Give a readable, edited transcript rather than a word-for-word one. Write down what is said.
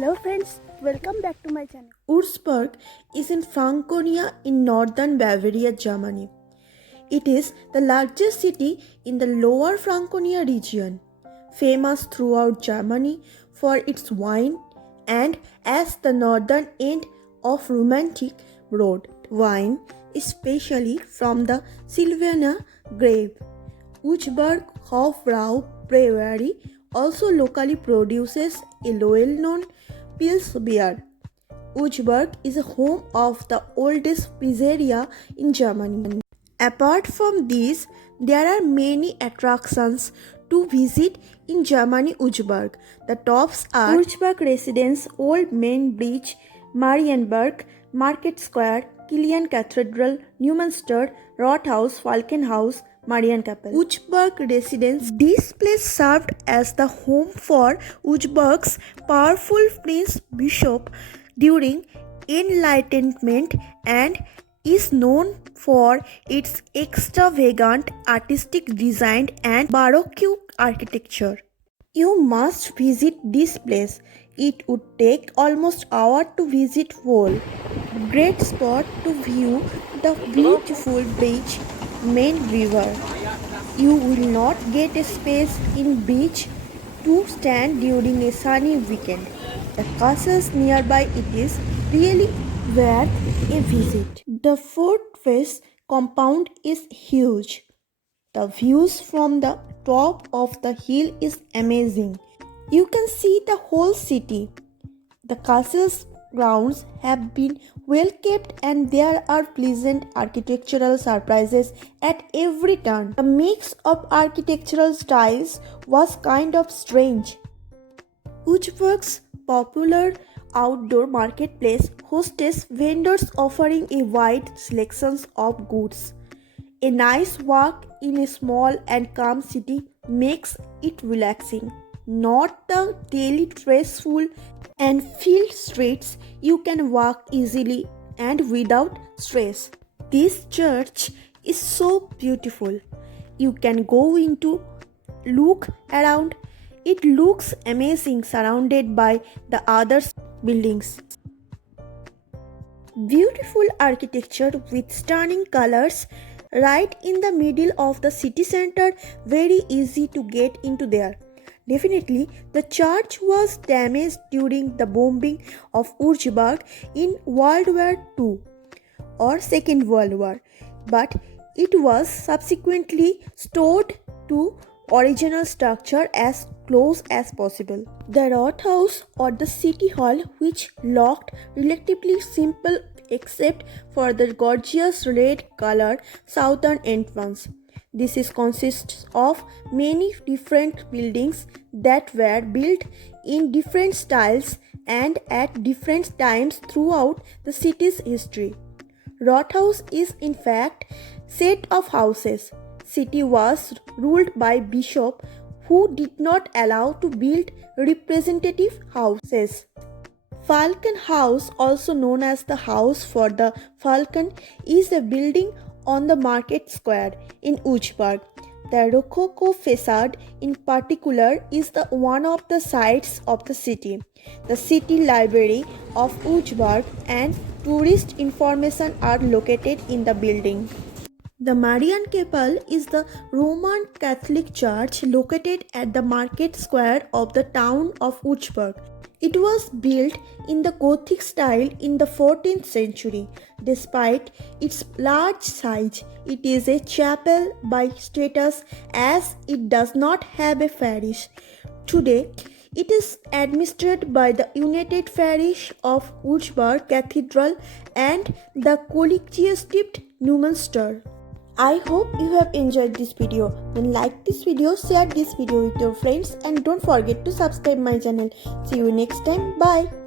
Hello friends, welcome back to my channel. Würzburg is in Franconia in northern Bavaria, Germany. It is the largest city in the Lower Franconia region, famous throughout Germany for its wine and as the northern end of romantic road wine, especially from the Silvaner grape. Würzburg Hofbrau Brewery also locally produces a well-known Pils beer. Würzburg is the home of the oldest pizzeria in Germany. Apart from these, there are many attractions to visit in Germany Würzburg. The tops are Würzburg Residence, Old Main Bridge, Marienburg, Market Square, Kilian Cathedral, Neumünster, Rathaus, Falkenhaus, Marienkappel. Würzburg Residence. This place served as the home for Würzburg's powerful Prince Bishop during Enlightenment and is known for its extravagant artistic design and Baroque architecture. You must visit this place. It would take almost an hour to visit whole. Great spot to view the beautiful beach, main river. You will not get a space in beach to stand during a sunny weekend. The castles nearby it is really worth a visit. The Fort West compound is huge. The views from the top of the hill is amazing. You can see the whole city. The castle's grounds have been well kept and there are pleasant architectural surprises at every turn. The mix of architectural styles was kind of strange. Würzburg's popular outdoor marketplace hosts vendors offering a wide selection of goods. A nice walk in a small and calm city makes it relaxing. Not the daily stressful and filled streets, you can walk easily and without stress. This church is so beautiful. You can go into look around. It looks amazing surrounded by the other buildings. Beautiful architecture with stunning colors right in the middle of the city center, very easy to get into there. Definitely, the church was damaged during the bombing of Würzburg in World War II or Second World War, but it was subsequently restored to original structure as close as possible. The Rathaus or the city hall, which looked relatively simple except for the gorgeous red colored southern entrance. This consists of many different buildings that were built in different styles and at different times throughout the city's history. Rathaus is in fact set of houses. City was ruled by bishop who did not allow to build representative houses. Falcon House, also known as the House for the Falcon, is a building on the market square in Würzburg. The Rococo facade in particular is one of the sights of the city. The city library of Würzburg and tourist information are located in the building. The Marienkappel is the Roman Catholic church located at the market square of the town of Würzburg. It was built in the Gothic style in the 14th century. Despite its large size, it is a chapel by status as it does not have a parish. Today, it is administered by the United Parish of Würzburg Cathedral and the Kollegiastift Neumünster. I hope you have enjoyed this video. Then like this video, share this video with your friends and don't forget to subscribe my channel. See you next time. Bye.